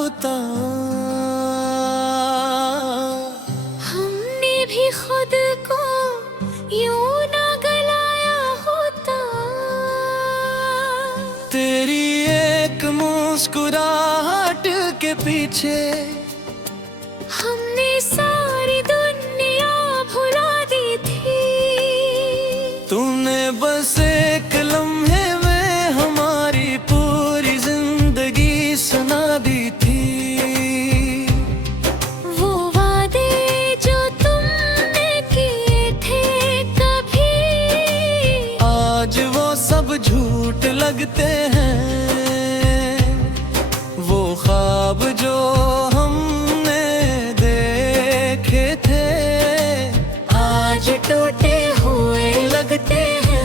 होता, हमने भी खुद को यूं ना गलाया होता। तेरी एक मुस्कुराहट के पीछे हमने सारी दुनिया भुला दी थी। तूने बस एक लम्हे में हमारी पूरी जिंदगी सुना दी थी। वो वादे जो तुमने किए थे कभी, आज वो सब झूठ लगते हैं। वो ख्वाब जो हमने देखे थे आज टूटे हुए लगते हैं।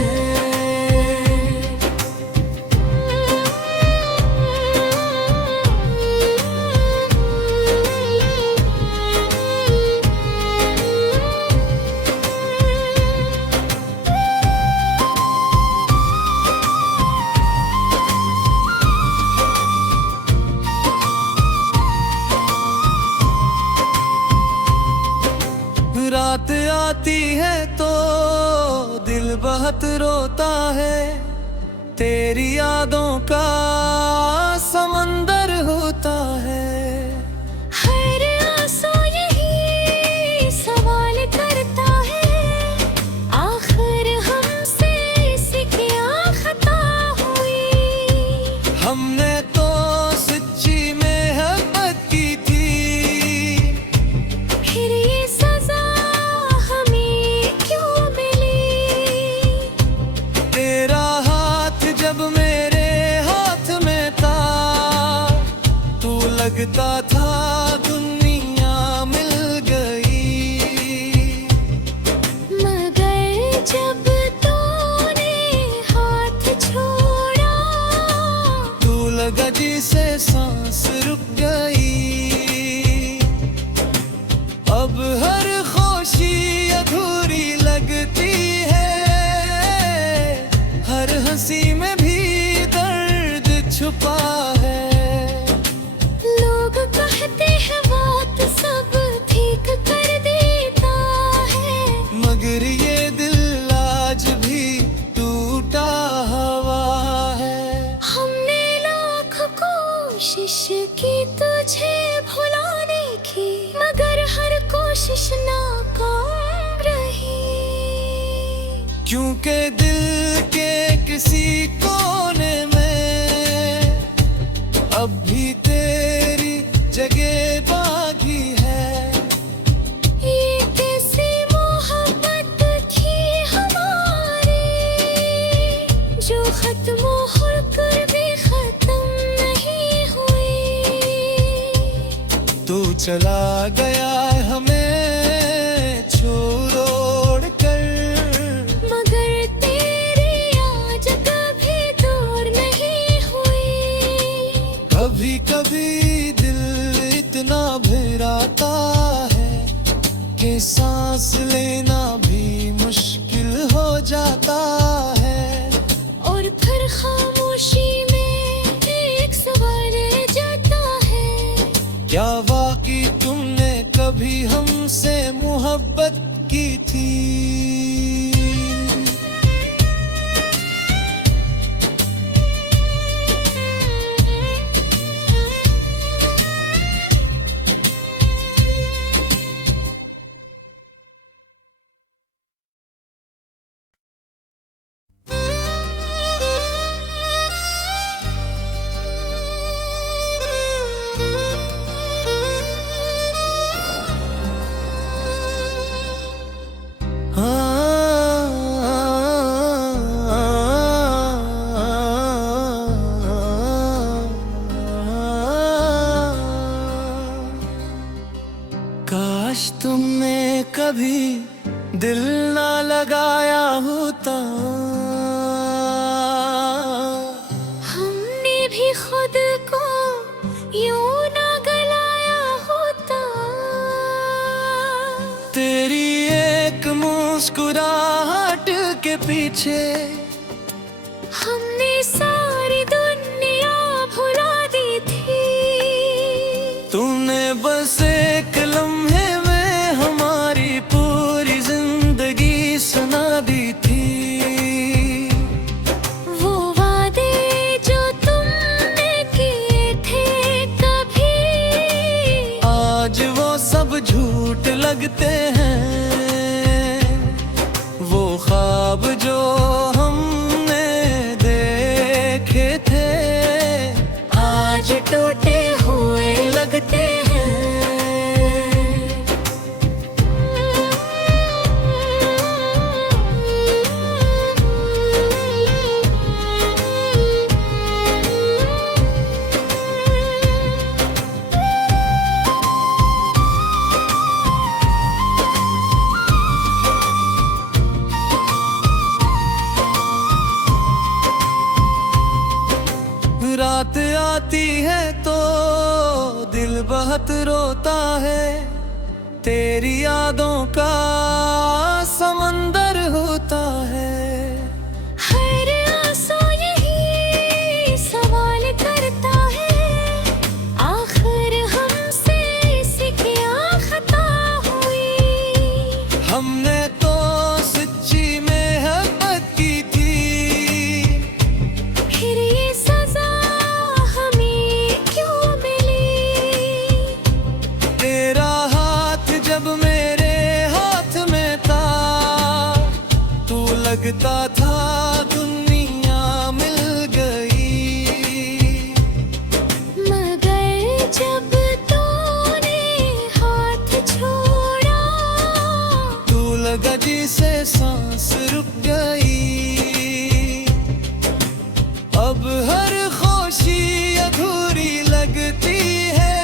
रात आती है तो दिल बहुत रोता है। तेरी यादों का समंदर होता है। हर आंसू यही सवाल करता है, आखिर हमसे इसे क्या खता हुई। हमने तो सच्ची मोहब्बत की थी, फिर ये सजा हमें क्यों मिली। तेरा हाथ जब मेरे हाथ में था, तू लगता था दुनिया मिल गई। मगर जब तूने हाथ छोड़ा, तू लगा जिसे सांस रुक गई। अब हर खुशी अधूरी लगती है, हर हंसी में भी दर्द छुपा है। लोग कहते हैं वक्त सब ठीक कर देता है, मगर ये दिल आज भी टूटा हुआ है। हमने लाख कोशिश की तुझे भुलाने की, मगर हर कोशिश नाकाम रही। क्योंकि दिल के किसी कोने में अब भी तेरी जगह बाकी है। ये कैसी मोहब्बत थी हमारी, जो खत्म होकर भी खत्म नहीं हुई। तू चला गया हमें छोड़ कर, मगर तेरी आज कभी दूर नहीं हुई। कभी कभी दिल इतना भराता है कि सांस लेना भी मुश्किल हो जाता है। और फिर खामोशी में एक सवाल रह जाता है, क्या वाकई तुमने कभी हमसे मोहब्बत की थी। काश तुमने कभी दिल ना लगाया होता, हमने भी खुद को यूं ना गलाया होता। तेरी एक मुस्कुराहट के पीछे हमने सारी दुनिया भुला दी थी। तूने बस एक लम्हे में हमारी पूरी जिंदगी सुना दी थी। वो वादे जो तुमने किए थे कभी, आज वो सब झूठ लगते हैं। वो ख्वाब जो हमने देखे थे, आज टूटे हुए लगते हैं। रात आती है तो दिल बहुत रोता है। तेरी यादों का समंदर होता है। हर आंसू यही सवाल करता है, आखिर हमसे इसे क्या खता हुई। हमने तो सच्ची मोहब्बत की थी, फिर ये सजा हमें क्यों मिली। तेरा हाथ जब मेरे हाथ में था, तू लगता था दुनिया मिल गई। मगर जब तूने हाथ छोड़ा, तू लगा जिसे सांस रुक गई। अब हर खुशी अधूरी लगती है,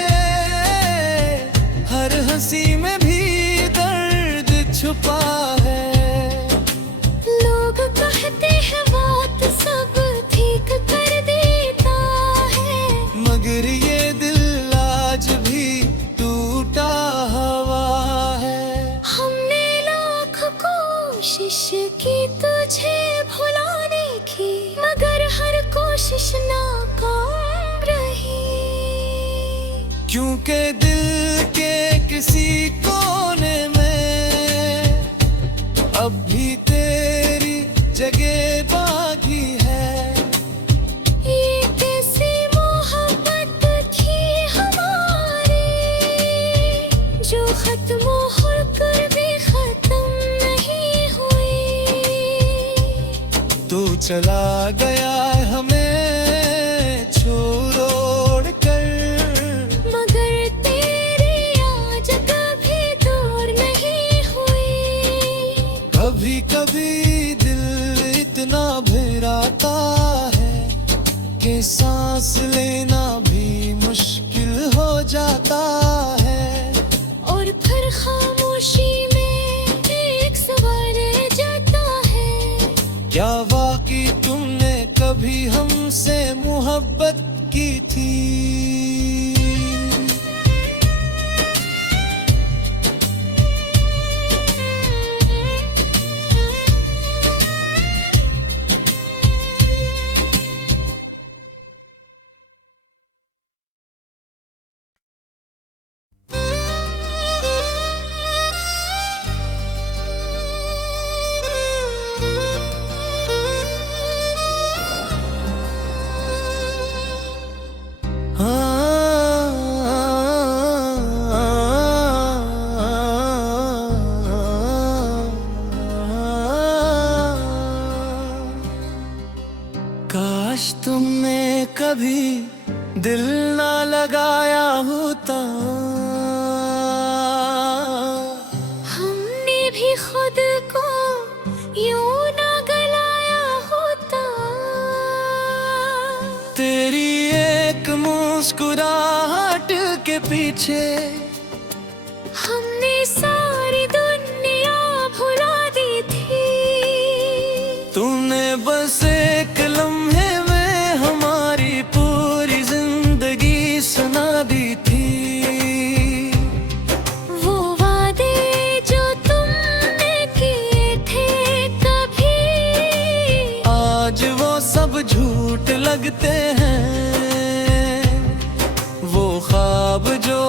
हर हंसी में भी दर्द छुपा है। लोग कहते हैं बात सब ठीक कर देता है, मगर ये दिल आज भी टूटा हुआ है। हमने लाख कोशिश की तुझे भुलाने की, मगर हर कोशिश नाकाम रही। क्योंकि दिल के किसी कोने में अब भी तेरी जगह बाकी है। ये कैसी मोहब्बत थी हमारी, जो खत्म होकर भी खत्म नहीं हुई। तू चला गया हमें छोड़ कर, मगर तेरी आज कभी दूर नहीं हुई। कभी कभी दिल इतना भराता है कि सांस लेना भी मुश्किल हो जाता है। और फिर खामोशी में एक सवाल रह जाता है, क्या वाकई तुमने कभी हमसे मोहब्बत की थी? काश तुमने कभी दिल ना लगाया होता, हमने भी खुद को यूं ना गलाया होता। तेरी एक मुस्कुराहट के पीछे हमने सारी दुनिया भुला दी थी। तूने बस एक लम्हे में हमारी पूरी जिंदगी सुना दी थी। वो वादे जो तुमने किए थे कभी, आज वो सब झूठ लगते हैं। वो ख्वाब जो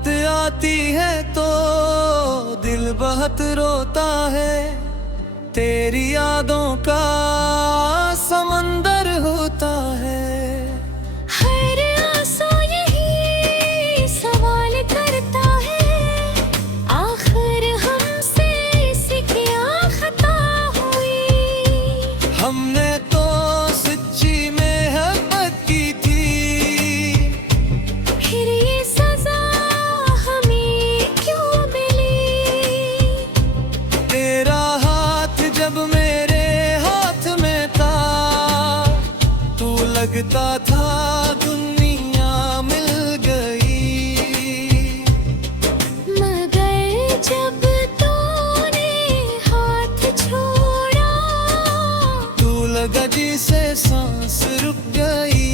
रात आती है तो दिल बहुत रोता है, तेरी यादों का समंदर होता है। हर आंसू यही सवाल करता है, आखिर हमसे इसी क्या खता हुई। हमने तो सच्ची मोहब्बत की थी, फिर ये सजा हमें क्यों मिली। तेरा हाथ जब मेरे हाथ में था, तू लगता था दुनिया मिल गई। मगर जब तूने हाथ छोड़ा, तू लगा जिसे सांस रुक गई।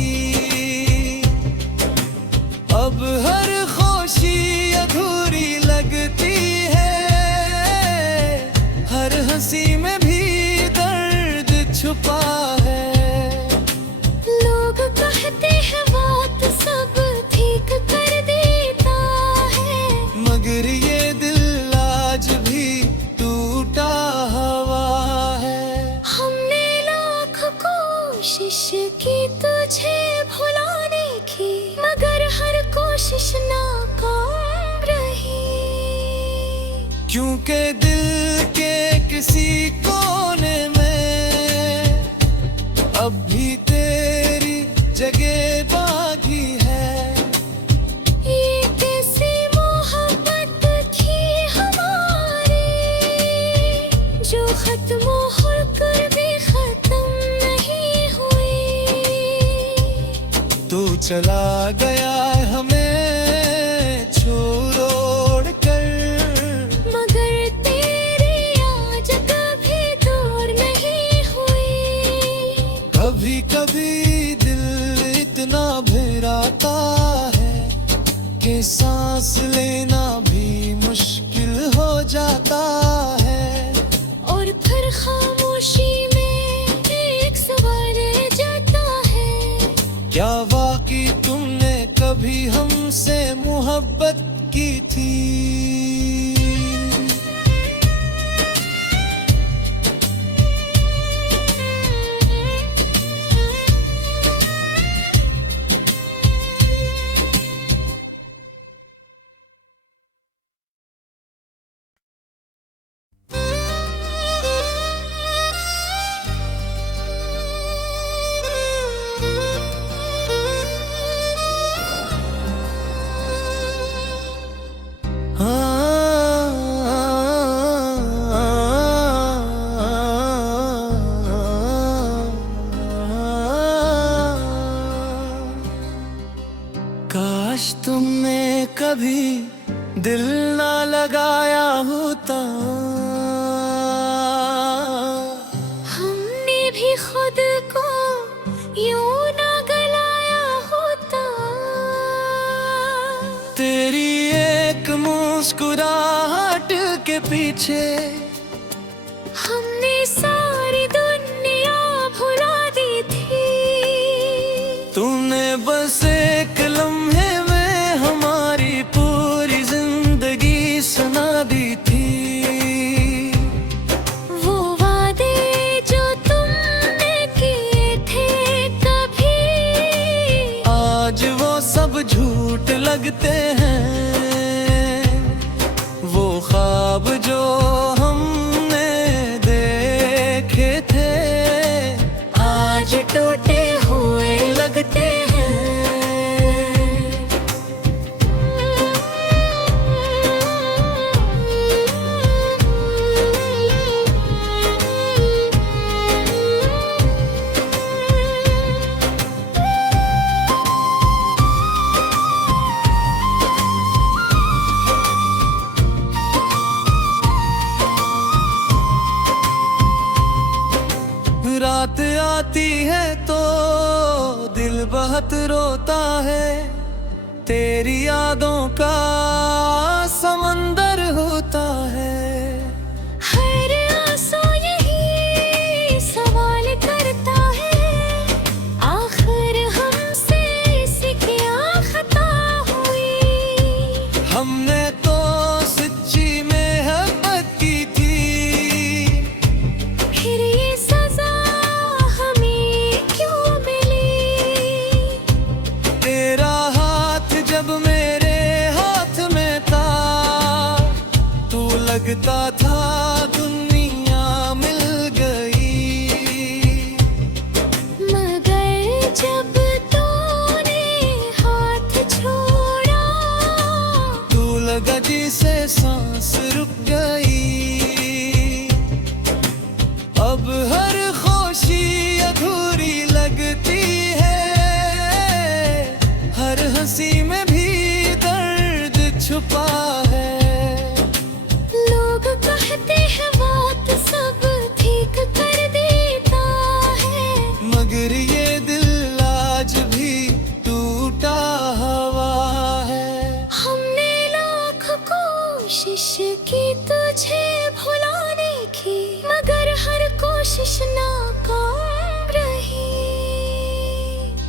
अब हर खुशी अधूरी लगती है, हर हंसी में भी दर्द छुपा है। लोग कहते हैं वक्त सब ठीक कर देता है, मगर ये दिल आज भी टूटा हुआ है। हमने लाख कोशिश की तुझे भुलाने की, मगर हर कोशिश नाकाम रही। क्योंकि दिल के किसी कोने में अब भी तेरी जगह बाकी है। ये कैसी मोहब्बत थी हमारी, जो खत्म होकर भी खत्म नहीं हुई। तू चला गया हमें छोड़ कर, मगर तेरी आज कभी दूर नहीं हुई। कभी कभी दिल इतना भराता है कि सांस लेना भी मुश्किल हो जाता है। और फिर खामोशी में एक सवाल रह जाता है, क्या वाकई तुमने कभी हमसे मोहब्बत की थी। काश तुमने कभी दिल ना लगाया होता, हमने भी खुद को यूं ना गलाया होता। तेरी एक मुस्कुराहट के पीछे हमने सारी दुनिया भुला दी थी। तुमने बस एक लम्हे में हमारी पूरी जिंदगी सुना दी थी। वो वादे जो तुमने किए थे कभी, आज वो सब झूठ लगते हैं। वो ख्वाब जो हमने देखे थे, आज टूटे हुए लगते हैं। रात आती है तो दिल बहुत रोता है, तेरी यादों का समंदर होता है। हर आंसू यही सवाल करता है, आखिर हमसे इसी क्या खता हुई।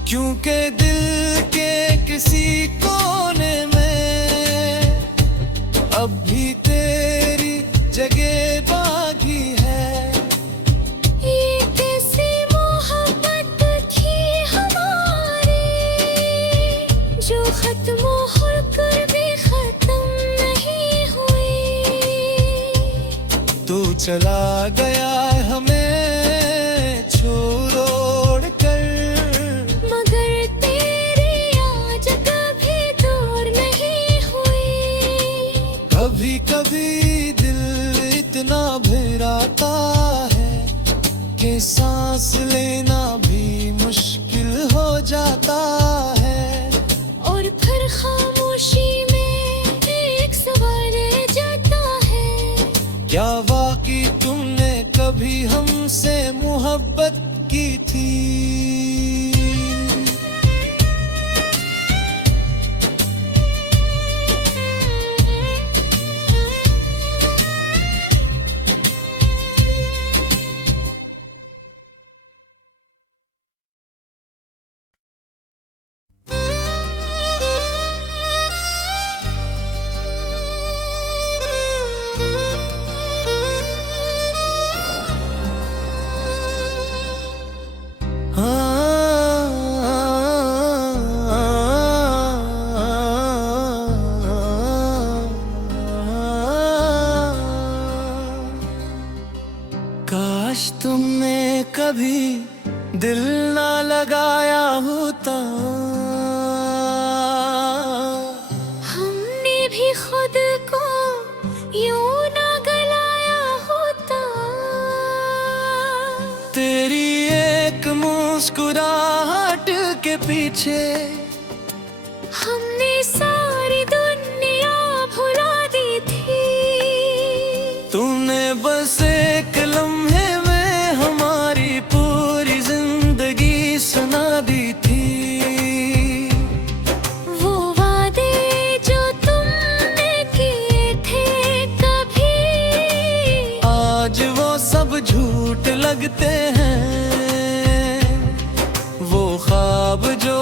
क्योंकि दिल के किसी कोने में अब भी तेरी जगह बाकी है। ये कैसी मोहब्बत थी हमारी जो खत्म होकर भी खत्म नहीं हुई। तू चला गया हमें छोड़ कर, मगर तेरी आज कभी दूर नहीं हुई। कभी कभी दिल इतना भराता है कि सांस लेना भी मुश्किल हो जाता है। और फिर खामोशी में एक सवाल रह जाता है, क्या वाकई तुमने कभी हमसे मोहब्बत की थी? काश तुमने कभी दिल ना लगाया होता, हमने भी खुद को यूं ना गलाया होता। तेरी एक मुस्कुराहट के पीछे हमने सारी दुनिया भुला दी थी। तूने बस एक लम्हे में हमारी पूरी जिंदगी सुना दी थी। वो वादे जो तुमने किए थे कभी, आज वो सब झूठ लगते हैं। वो ख्वाब जो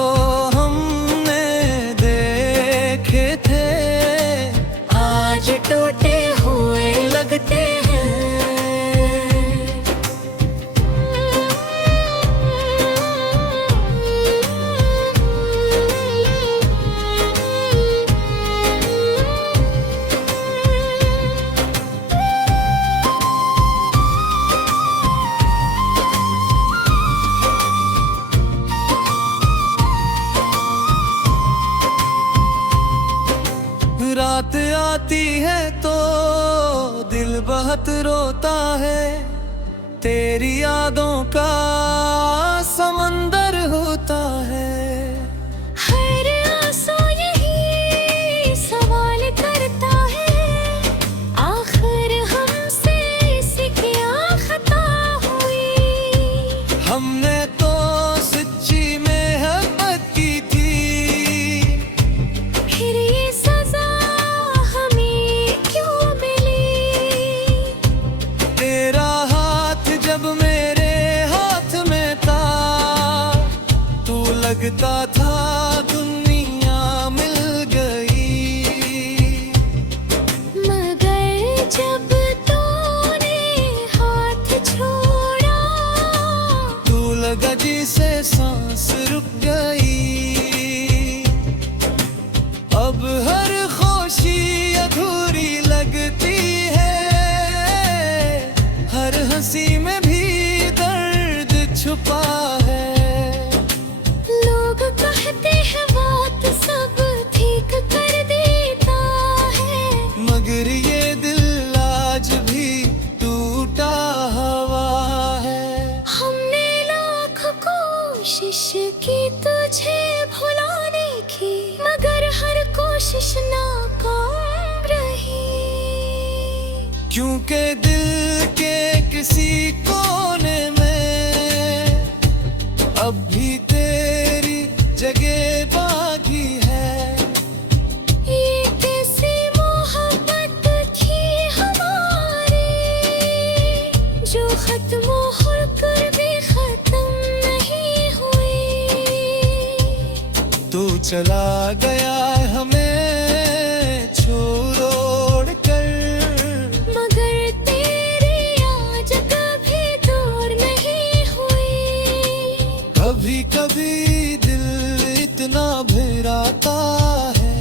हमने देखे थे आज टूटे हुए लगते हैं। रात आती है तो दिल बहुत रोता है। तेरी यादों का समंदर होता है। हर आंसू यही सवाल करता है, आखिर हमसे इसे क्या खता हुई। हमने तो सच्ची मोहब्बत की थी, फिर ये सजा हमें क्यों मिली। तेरा हाथ जब मेरे हाथ में था, तू लगता था दुनिया मिल गई। मगर जब तूने हाथ छोड़ा, तू लगा जिसे सांस रुक गई। अब हर खुशी अधूरी लगती है, हर हंसी में भी दर्द छुपा है। लोग कहते हैं बात सब ठीक कर देता है, मगर ये दिल आज भी टूटा हुआ है। हमने लाख कोशिश की तुझे भुलाने की, मगर हर कोशिश नाकाम रही। क्योंकि दिल के किसी कोने में अब भी तेरी जगह बाकी है। ये कैसी मोहब्बत थी हमारी जो खत्म होकर भी खत्म नहीं हुई। तू चला गया हमें छोड़ कर, मगर तेरी आज कभी दूर नहीं हुई। कभी कभी दिल इतना भराता है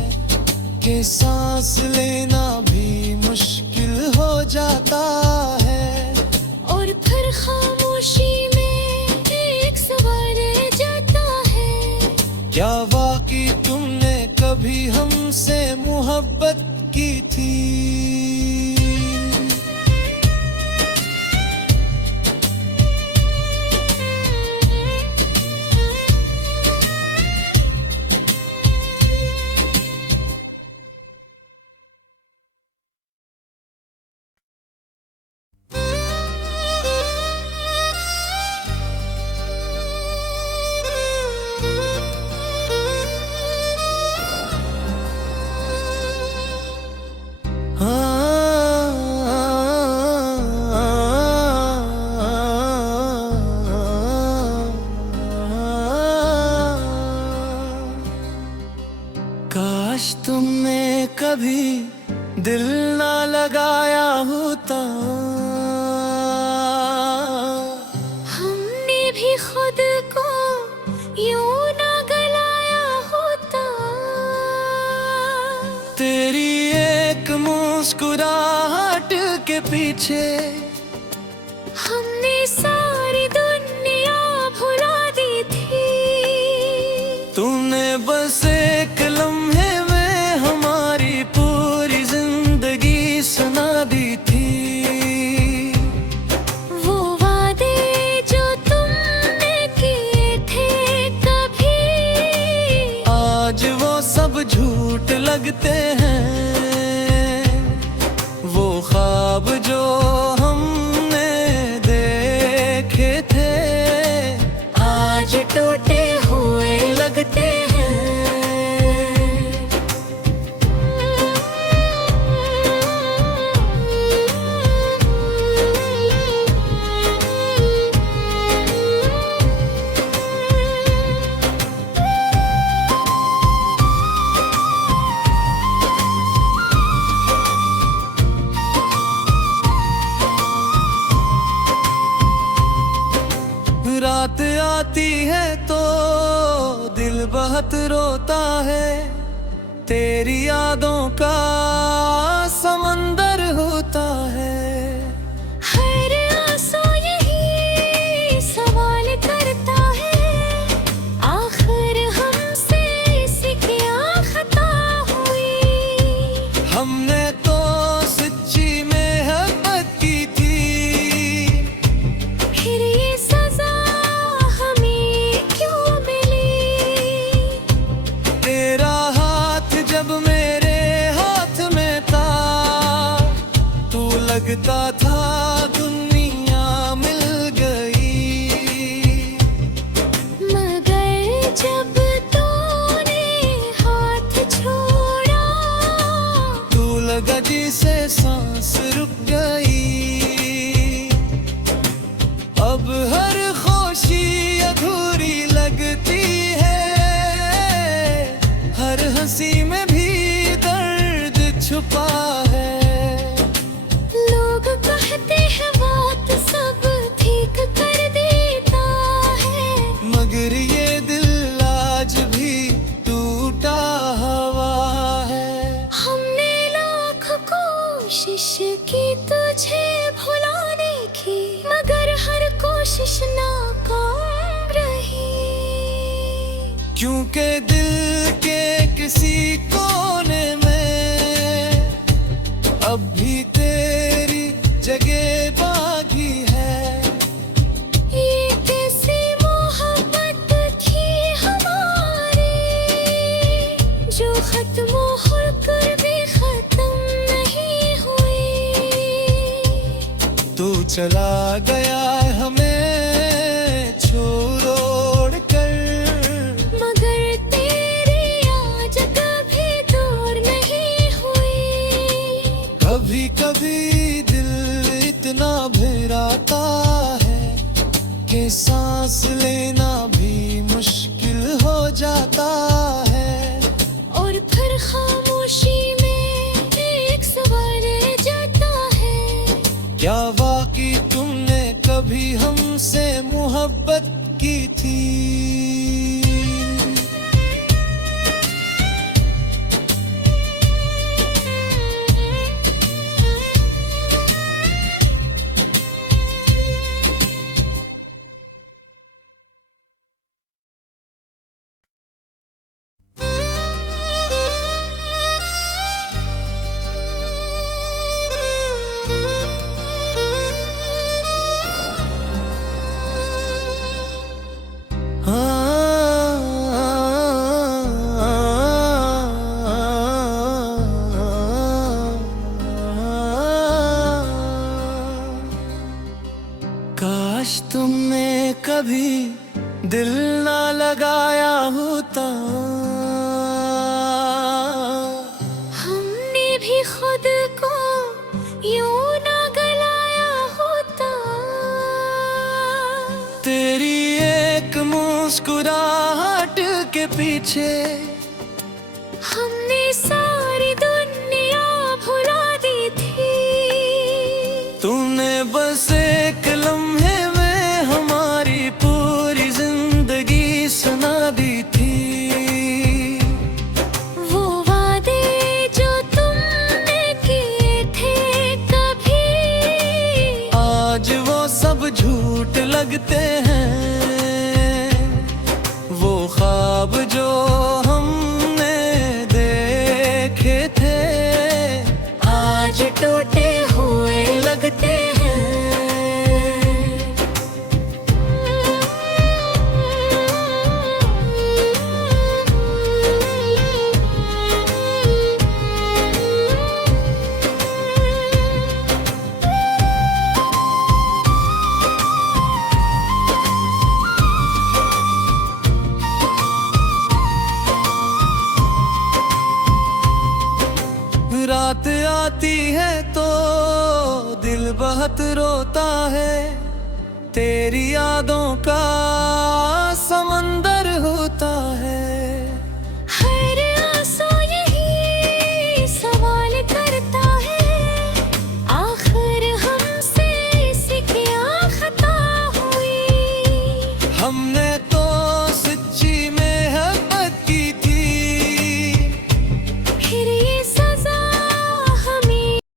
कि सांस लेना भी मुश्किल हो जाता है। और फिर खामोशी में एक सवाल रह जाता है, क्या वाकई तुमने कभी हमसे मोहब्बत की थी? काश तुमने कभी दिल ना लगाया होता, हमने भी खुद को यूं ना गलाया होता। तेरी एक मुस्कुराहट के पीछे हमने सारी दुनिया भुला दी थी। तुमने बस एक लम्हे में हमारी पूरी जिंदगी सुना दी थी। वो वादे जो तुमने किए थे कभी, आज वो सब झूठ लगते हैं। वो ख्वाब जो हमने देखे थे आज टूटे हुए लगते हैं। रात आती है तो दिल बहुत रोता है, तेरी यादों का समंदर होता है। हर आंसू यही सवाल करता है, आखिर हमसे इसे क्या खता हुई। हमने तो सच्ची मोहब्बत की थी, फिर ये सजा हमें क्यों मिली। तेरा हाथ जब मेरे हाथ में था, तू लगता था दुनिया मिल गई। मगर जब तूने हाथ छोड़ा, तू लगा जिसे सांस रुक गई। अब हर खुशी अधूरी लगती है, हर हंसी में भी दर्द छुपा है। लोग कहते हैं बात सब ठीक कर देता है, मगर ये दिल आज भी टूटा हुआ है। हमने लाख कोशिश की तुझे भुलाने की, मगर हर कोशिश नाकाम रही। क्योंकि दिल के किसी कोने में अब भी तेरी जगह बाकी है। ये कैसी मोहब्बत थी हमारी, जो खत्म होकर भी खत्म नहीं हुई। तू चला गया हमें छोड़ कर, मगर तेरी आज कभी दूर नहीं हुई। कभी कभी दिल इतना भराता है कि सांस लेना भी मुश्किल हो जाता है। क्या वाकई तुमने कभी हमसे मोहब्बत की थी? काश तुमने कभी दिल ना लगाया होता, हमने भी खुद को यूं ना गलाया होता। तेरी एक मुस्कुराहट के पीछे हमने सारी दुनिया भुला दी थी। तूने बस एक लम्हे में हमारी पूरी जिंदगी सुना दी थी। वो वादे जो तुमने किए थे कभी, आज वो सब झूठ लगते हैं। वो ख्वाब जो हमने देखे थे आज टूटे हुए लगते हैं। रात आती है तो दिल बहुत रोता है। तेरी यादों का समंदर होता है।